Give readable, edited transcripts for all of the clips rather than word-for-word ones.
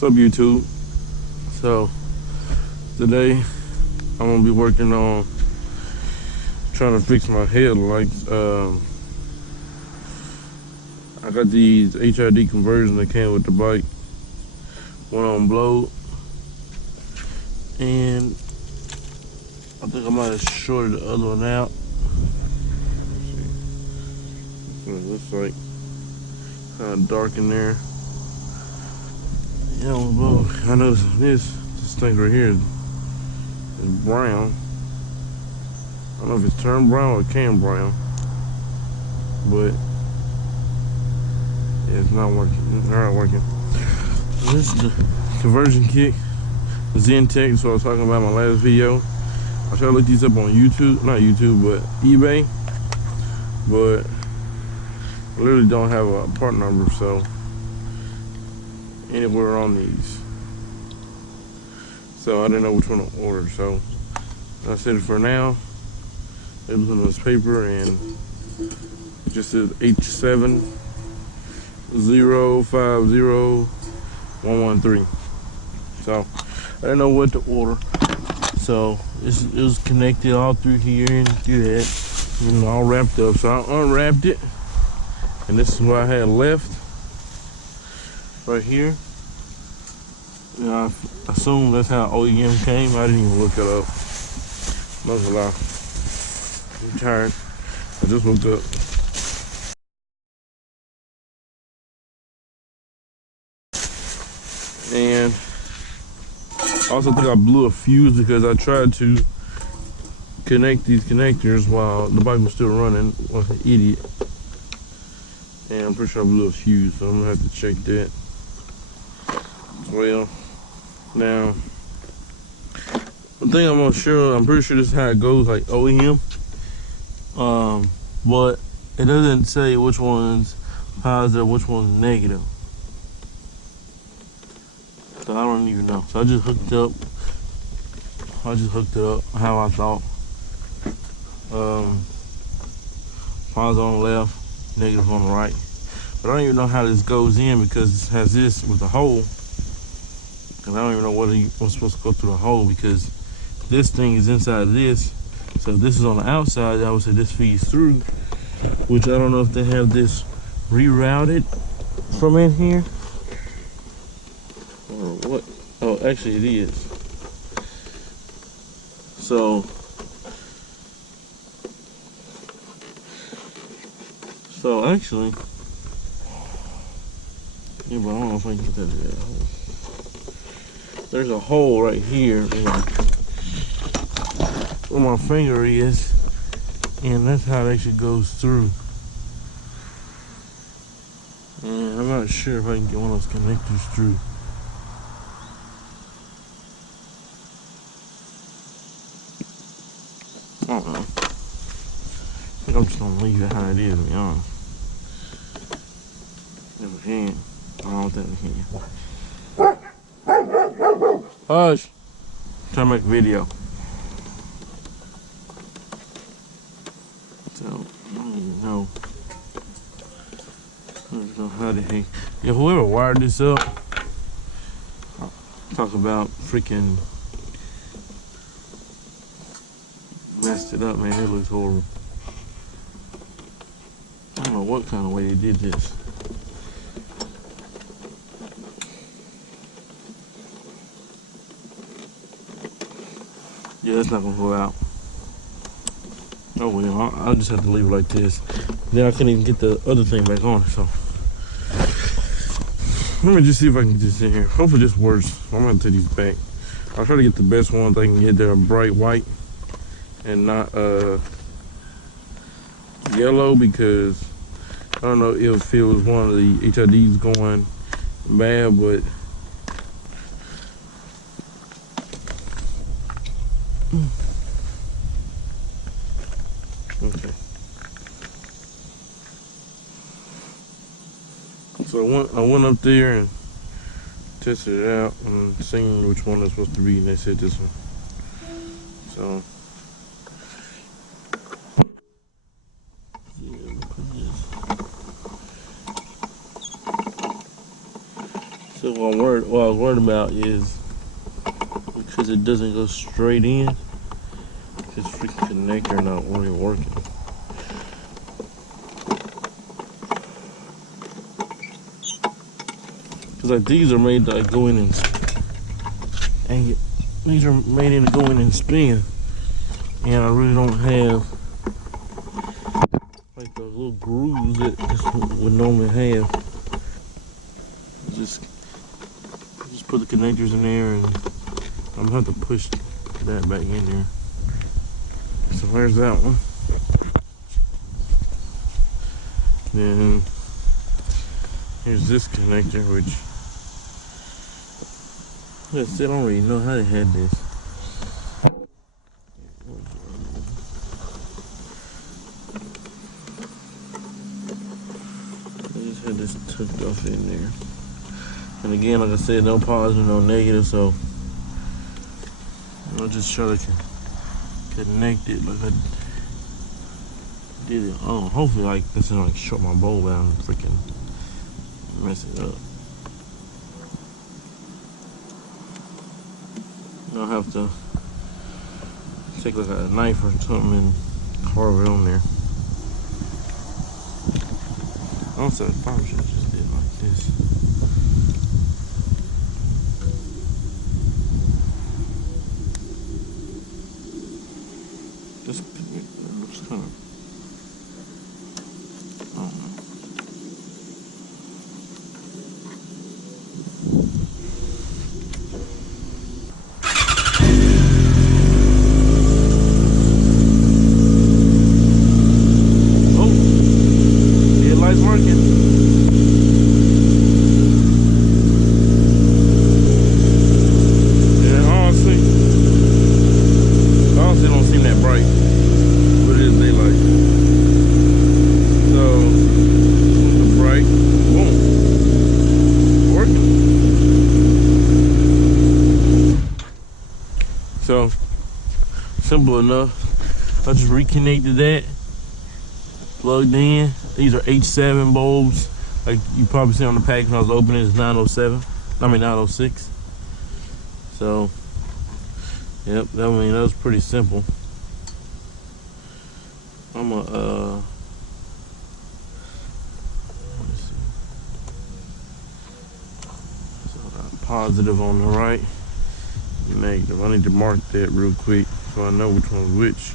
What's up, YouTube? So today I'm gonna be working on trying to fix my headlights. I got these HID conversions that came with the bike. One on blow, and I think I might have shorted the other one out. Let's see. It looks like kind of dark in there. Yeah, well, I know this thing right here is brown. I don't know if it's turned brown or can brown, but yeah, it's not working. It's not working. This is the conversion kit, Zen-Tech. So I was talking about in my last video. I tried to look these up on YouTube, not YouTube, but eBay, but I literally don't have a part number, so anywhere on these. So I didn't know which one to order. So I said it for now. It was on this paper and it just says H7050113. So I didn't know what to order. So it was connected all through here and through that, and all wrapped up. So I unwrapped it, and this is what I had left right here. You know, I assume that's how OEM came. I didn't even look it up. Not gonna lie. I'm tired. I just woke up. And I also think I blew a fuse because I tried to connect these connectors while the bike was still running like an idiot. And I'm pretty sure I blew a fuse, so I'm gonna have to check that as well. Now, one thing I'm pretty sure this is how it goes, like OEM. But it doesn't say which one's positive, which one's negative. So I don't even know. So I just hooked it up how I thought. Positive on the left, negative on the right. But I don't even know how this goes in because it has this with a hole. And I don't even know what's supposed to go through the hole because this thing is inside of this. So if this is on the outside, I would say this feeds through, which I don't know if they have this rerouted from in here or what. Oh, actually it is. So actually, yeah, but I don't know if I can get that in that hole. There's a hole right here where my finger is, and that's how it actually goes through. And I'm not sure if I can get one of those connectors through. I don't know. I think I'm just gonna leave it how it is, to be honest. If I can. I don't think I can. Hush! Trying to make a video. So, I don't even know. I don't know how the heck. Yeah, whoever wired this up, talk about freaking messed it up, man. It looks horrible. I don't know what kind of way they did this. Yeah, that's not gonna go out. Oh well, I'll just have to leave it like this. Then I couldn't even get the other thing back on, so. Let me just see if I can get this in here. Hopefully this works. I'm gonna take these back. I'll try to get the best ones I can get. They're bright white and not yellow, because I don't know if it was one of the HIDs going bad, but okay. So I went up there and tested it out and seen which one it's supposed to be, and they said this one. So yeah, look at this. So what I was worried about is because it doesn't go straight in, this freaking connector not really working. Cause like these are made to like go in and these are made to go in and spin, and I really don't have like those little grooves that this would normally have. Just put the connectors in there, and I'm gonna have to push that back in there. So there's that one. Then here's this connector, which I still don't really know how they had this. I just had this tucked off in there. And again, like I said, no positive, no negative, so I'll just try to connect it like I did it. Oh, hopefully like this is like short my bowl down and freaking mess it up. I'll have to take like a knife or something and carve it on there. Also, I probably should have just did it like this. Just kind of, I don't know. So simple enough. I just reconnected that, plugged in. These are H7 bulbs, like you probably see on the pack when I was opening. It's 906. So yep, that was pretty simple. I'm a let's see. So positive on the right, negative. I need to mark that real quick so I know which one's which.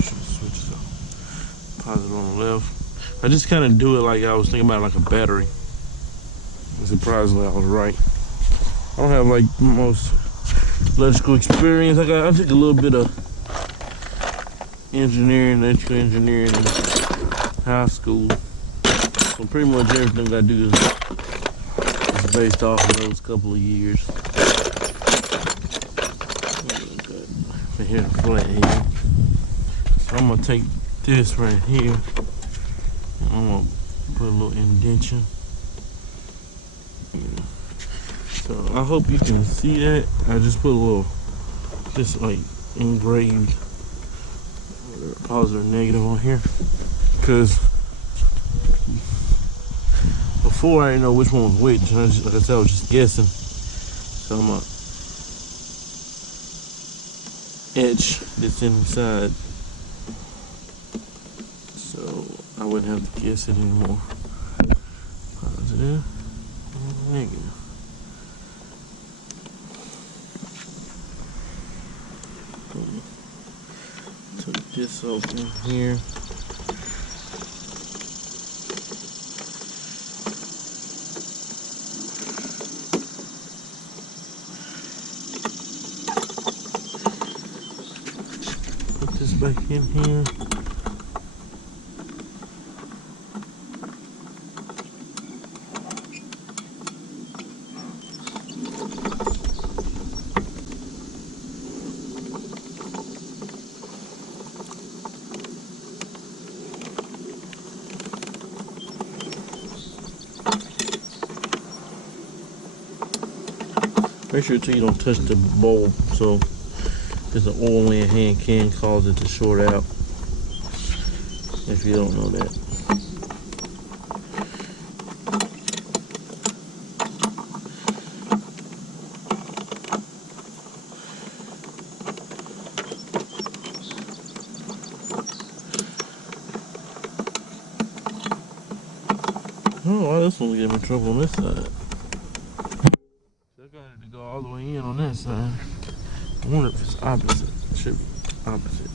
Switch up. Positive on the left. I just kind of do it like I was thinking about like a battery. And surprisingly, I was right. I don't have like the most electrical experience. I took a little bit of electrical engineering in high school. So pretty much everything I do is based off of those couple of years. From here to flathead. So I'm gonna take this right here. I'm gonna put a little indentation. So I hope you can see that. I just put a little, just like engraved positive, negative on here. Because before I didn't know which one was which. And like I said, I was just guessing. So I'm gonna etch this inside, so I wouldn't have to guess it anymore. Positive and negative. Took this off in here. Put this back in here. Make sure too you don't touch the bulb, so because the oil in your hand can cause it to short out. if you don't know that. Oh, well, this one's giving me trouble on this side. They're gonna have to go all the way in on that side. I wonder if it's opposite. It should be opposite.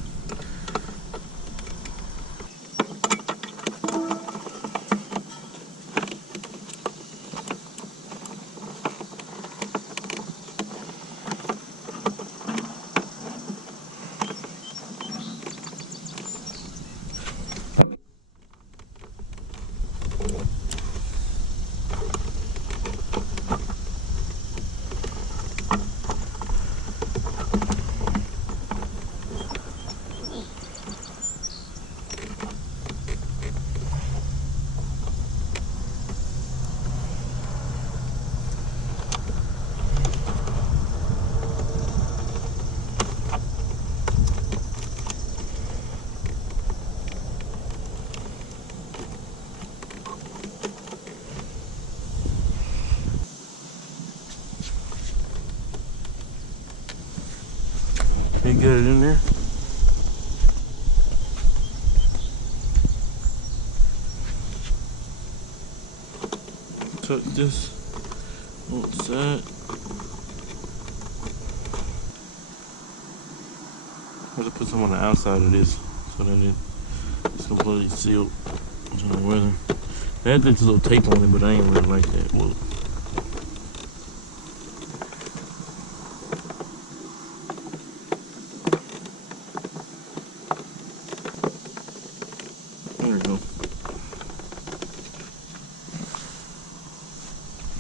You get it in there? Tuck this on the side. I have to put some on the outside of this so that it's completely sealed. So no weather. They had this little tape on it, but I ain't really like that. Well, there we go.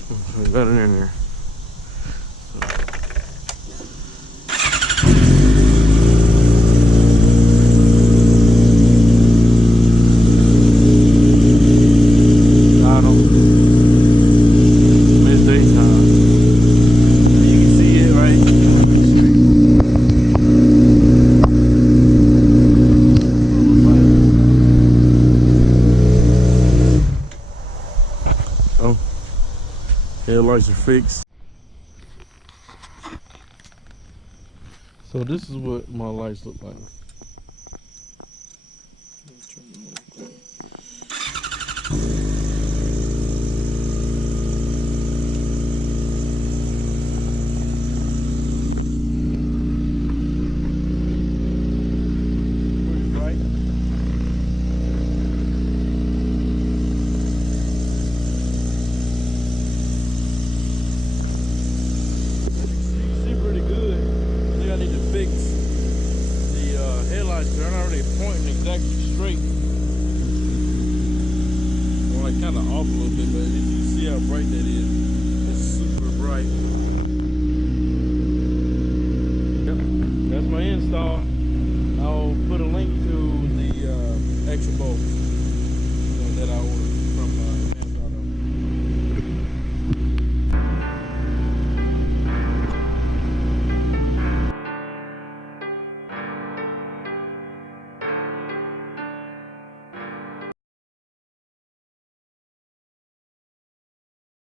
So we got it in there. Headlights are fixed. So this is what my lights look like. They're not really pointing exactly straight. Well, like kind of off a little bit, but if you see how bright that is, it's super bright.